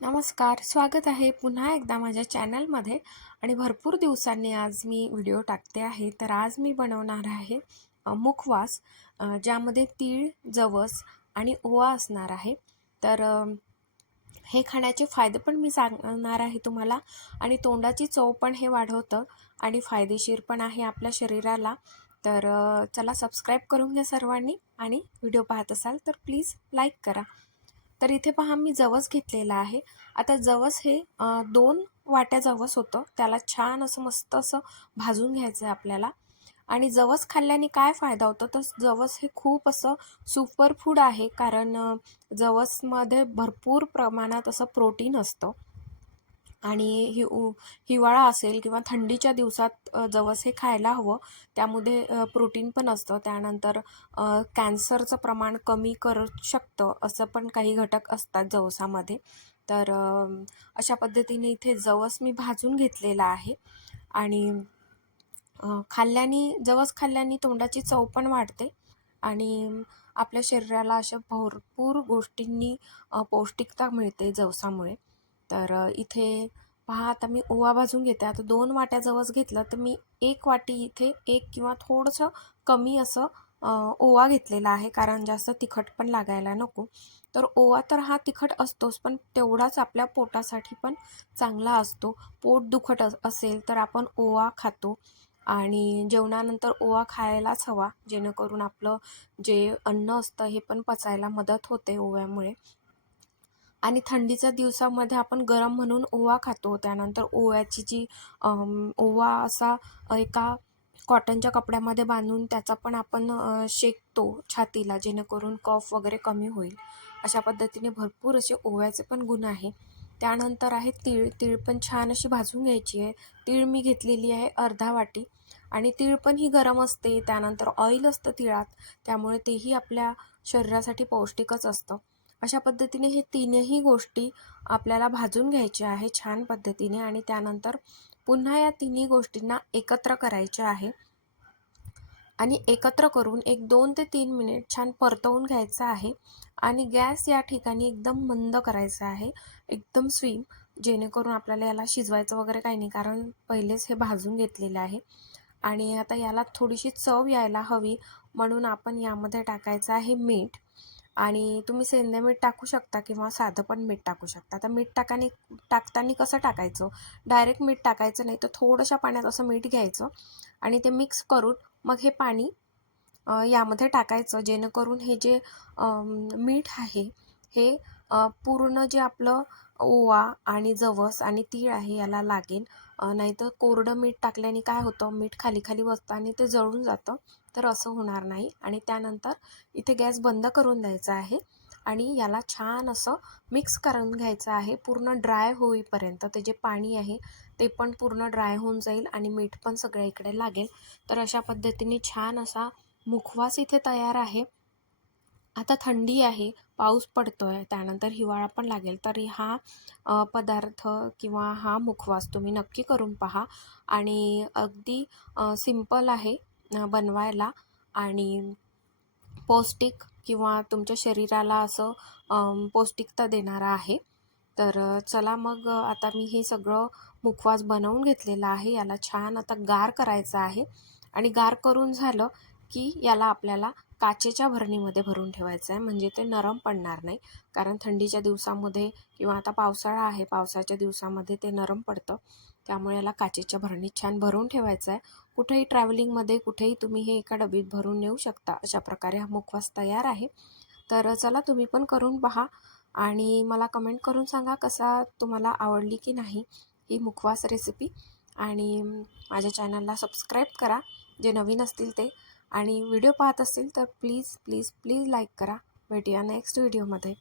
नमस्कार स्वागत आहे पुन्हा एकदा माझ्या चॅनलमध्ये. आणि भरपूर दिवसांनी आज मी व्हिडिओ टाकते आहे. तर आज मी बनवणार आहे मुखवास ज्यामध्ये तीळ जवस आणि ओवा असणार आहे. तर हे खाण्याचे फायदे पण मी सांगणार आहे तुम्हाला. आणि तोंडाची चव पण हे वाढवतं आणि फायदेशीर पण आहे आपल्या शरीराला. तर चला सबस्क्राईब करून घ्या सर्वांनी. आणि व्हिडिओ पाहत असाल तर प्लीज लाईक करा. तर इथे पहा मी जवस घेतलेला आहे. आता जवस हे दोन वाट्या जवस होतं. त्याला छान असं मस्त असं भाजून घ्यायचं आहे आपल्याला. आणि जवस खाल्ल्याने काय फायदा होतो? तर जवस हे खूप असं सुपर फूड आहे. कारण जवसमध्ये भरपूर प्रमाणात असं प्रोटीन असतं. आणि हि हिवाळा असेल किंवा थंडीच्या दिवसात जवस हे खायला हवं. त्यामध्ये प्रोटीन पण असतं. त्यानंतर कॅन्सरचं प्रमाण कमी करू शकतं असं पण काही घटक असतात जवसामध्ये. तर अशा पद्धतीने इथे जवस मी भाजून घेतलेला आहे. आणि खाल्ल्याने जवस खाल्ल्याने तोंडाची चव पण वाढते. आणि आपल्या शरीराला अशा भरपूर गोष्टींनी पौष्टिकता मिळते जवसामुळे. तर इथे पहा आता मी ओवा भाजून घेते. आता दोन वाट्या जवस घेतलं तर मी एक वाटी इथे एक किंवा थोडंसं कमी असं ओवा घेतलेला आहे कारण जास्त तिखट पण लागायला नको. तर ओवा तर हा तिखट असतोच पण तेवढाच आपल्या पोटासाठी पण चांगला असतो. पोट दुखत असेल तर आपण ओवा खातो आणि जेवणानंतर ओवा खायलाच हवा जेणेकरून आपलं जे अन्न असतं हे पण पचायला मदत होते ओव्यामुळे. आणि थंडीच्या दिवसामध्ये आपण गरम म्हणून ओवा खातो. त्यानंतर ओव्याची जी ओवा असा एका कॉटनच्या कपड्यामध्ये बांधून त्याचा पण आपण शेकतो छातीला जेणेकरून कफ वगैरे कमी होईल. अशा पद्धतीने भरपूर असे ओव्याचे पण गुण आहे. त्यानंतर आहे तीळ. तीळ पण छान अशी भाजून घ्यायची आहे. तीळ मी घेतलेली आहे अर्धा वाटी. आणि तीळ पण ही गरम असते. त्यानंतर ऑइल असतं तिळात. त्यामुळे तेही आपल्या शरीरासाठी पौष्टिकच असतं. अशा पद्धतीने हे तीनही गोष्टी आपल्याला भाजून घ्यायच्या आहे छान पद्धतीने आणि त्यानंतर पुन्हा या तिन्ही गोष्टींना एकत्र करायच्या आहे. आणि एकत्र करून एक दोन ते तीन मिनिट छान परतवून घ्यायचं आहे आणि गॅस या ठिकाणी एकदम मंद करायचा आहे. एकदम स्विम जेणेकरून आपल्याला याला शिजवायचं वगैरे काही नाही कारण पहिलेच हे भाजून घेतलेलं आहे. आणि आता याला थोडीशी चव यायला हवी म्हणून आपण यामध्ये टाकायचं आहे मीठ. आणि तुम्ही सेंद्रिय मीठ टाकू शकता किंवा साधं पण मीठ टाकू शकता. आता मीठ टाकाने टाकताना कसं टाकायचं? डायरेक्ट मीठ टाकायचं नाही तर थोडंशा पाण्यात असं मीठ घ्यायचं आणि ते मिक्स करून मग हे पाणी यामध्ये टाकायचं. जेणेकरून हे जे मीठ आहे हे पूर्ण जे आपलं ओवा आणि जवस आणि तीळ आहे याला लागेल. नाहीतर कोरडं मीठ टाकल्याने काय होतं? मीठ खाली खाली बसतं आणि ते जळून जातं. तर असं होणार नाही. आणि त्यानंतर इथे गॅस बंद करून द्यायचा आहे आणि याला छान असं मिक्स करून घ्यायचं आहे. पूर्ण ड्राय होईपर्यंत ते जे पाणी आहे ते पण पूर्ण ड्राय होऊन जाईल आणि मीठ पण सगळ्या इकडे लागेल. तर अशा पद्धतीने छान असा मुखवास इथे तयार आहे. आता थंडी आहे पाऊस पडतोय त्यानंतर हिवाळा पण लागेल. तर हा पदार्थ किंवा हा मुखवास तुम्ही नक्की करून पहा. आणि अगदी सिंपल आहे बनवायला. आणि पौष्टिक किंवा तुमच्या शरीराला असं पौष्टिकता देणारा आहे. तर चला मग आता मी हे सगळं मुखवास बनवून घेतलेलं आहे. याला छान आता गार करायचं आहे. आणि गार करून झालं की याला आपल्याला काचेच्या भरणीमध्ये भरून ठेवायचं आहे. म्हणजे ते नरम पडणार नाही. कारण थंडीच्या दिवसामध्ये किंवा आता पावसाळा आहे पावसाच्या दिवसामध्ये ते नरम पडतं. त्यामुळे याला काचेच्या भरणीत छान भरून ठेवायचं आहे. कुठेही ट्रॅव्हलिंगमध्ये कुठेही तुम्ही हे एका डबीत भरून नेऊ शकता. अशा प्रकारे हा मुखवास तयार आहे. तर चला तुम्ही पण करून पहा आणि मला कमेंट करून सांगा कसा तुम्हाला आवडली की नाही ही मुखवास रेसिपी आणि माझ्या चॅनलला सबस्क्राईब करा. जे नवीन असतील ते. आणि व्हिडिओ पाहत असतील तर प्लीज प्लीज प्लीज लाईक करा. भेटूया नेक्स्ट व्हिडिओमध्ये.